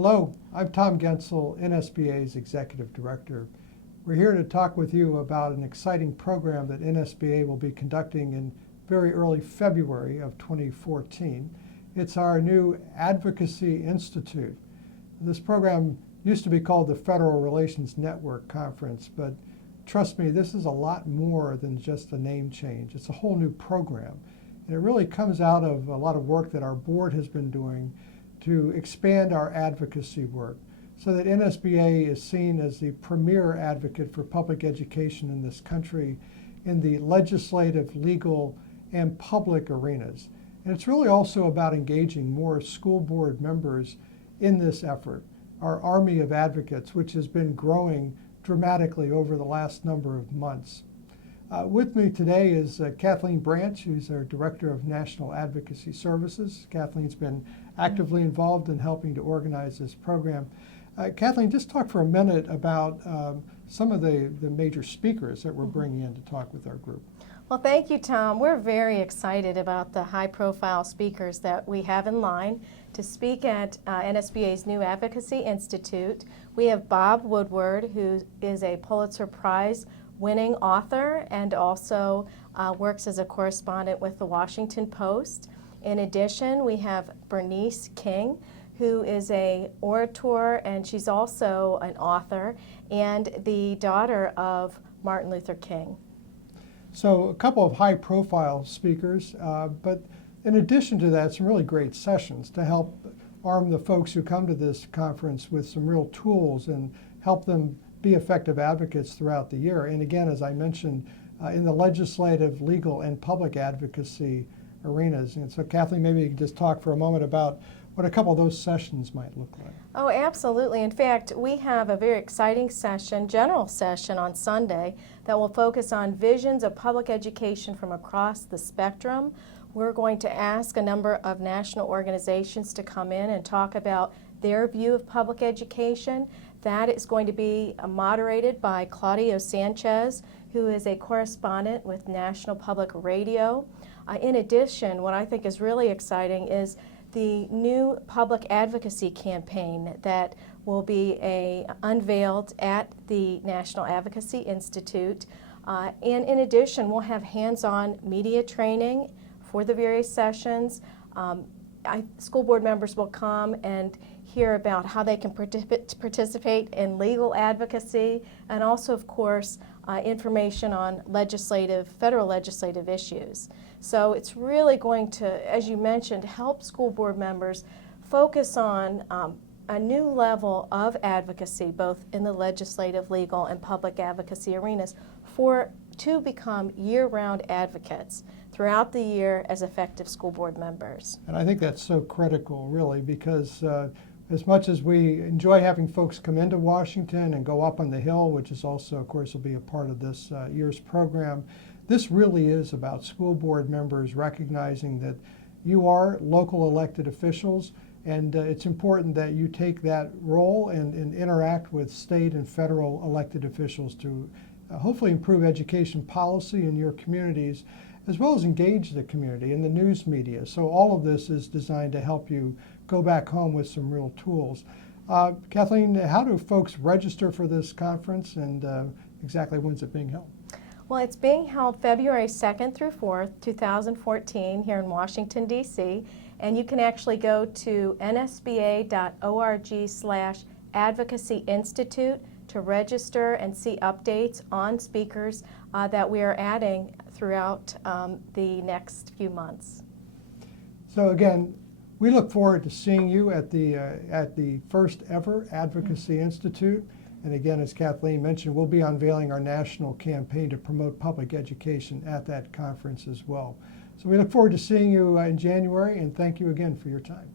Hello, I'm Tom Gentzel, NSBA's Executive Director. We're here to talk with you about an exciting program that NSBA will be conducting in very early February of 2014. It's our new Advocacy Institute. This program used to be called the Federal Relations Network Conference, but trust me, this is a lot more than just a name change. It's a whole new program. And it really comes out of a lot of work that our board has been doing to expand our advocacy work so that NSBA is seen as the premier advocate for public education in this country in the legislative, legal, and public arenas. And it's really also about engaging more school board members in this effort, our army of advocates, which has been growing dramatically over the last number of months. With me today is Kathleen Branch, who's our Director of National Advocacy Services. Kathleen's been actively involved in helping to organize this program. Kathleen, just talk for a minute about some of the major speakers that we're bringing in to talk with our group. Well, thank you, Tom. We're very excited about the high-profile speakers that we have in line to speak at NSBA's new Advocacy Institute. We have Bob Woodward, who is a Pulitzer Prize-winning author and also works as a correspondent with the Washington Post. In addition, we have Bernice King, who is an orator, and she's also an author and the daughter of Martin Luther King. So a couple of high-profile speakers, but in addition to that, some really great sessions to help arm the folks who come to this conference with some real tools and help them be effective advocates throughout the year. And again, as I mentioned, in the legislative, legal, and public advocacy arenas. And so Kathleen, maybe you can just talk for a moment about what a couple of those sessions might look like. Oh, absolutely. In fact, we have a very exciting session, general session on Sunday that will focus on visions of public education from across the spectrum. We're going to ask a number of national organizations to come in and talk about their view of public education. That is going to be moderated by Claudio Sanchez, who is a correspondent with National Public Radio. In addition, what I think is really exciting is the new public advocacy campaign that will be unveiled at the National Advocacy Institute. And in addition, we'll have hands-on media training for the various sessions. School board members will come and hear about how they can participate in legal advocacy, and also, of course, information on federal legislative issues. So it's really going to, as you mentioned, help school board members focus on a new level of advocacy, both in the legislative, legal, and public advocacy arenas, to become year-round advocates throughout the year as effective school board members. And I think that's so critical, really, because as much as we enjoy having folks come into Washington and go up on the Hill, which is also, of course, will be a part of this year's program, this really is about school board members recognizing that you are local elected officials, and it's important that you take that role and interact with state and federal elected officials to hopefully improve education policy in your communities, as well as engage the community in the news media. So all of this is designed to help you go back home with some real tools. Kathleen, how do folks register for this conference, and exactly when's it being held? Well, it's being held February 2nd through 4th, 2014 here in Washington, D.C., and you can actually go to nsba.org/Advocacy Institute to register and see updates on speakers that we are adding throughout the next few months. So again, we look forward to seeing you at the first ever Advocacy Institute. And again, as Kathleen mentioned, we'll be unveiling our national campaign to promote public education at that conference as well. So we look forward to seeing you in January, and thank you again for your time.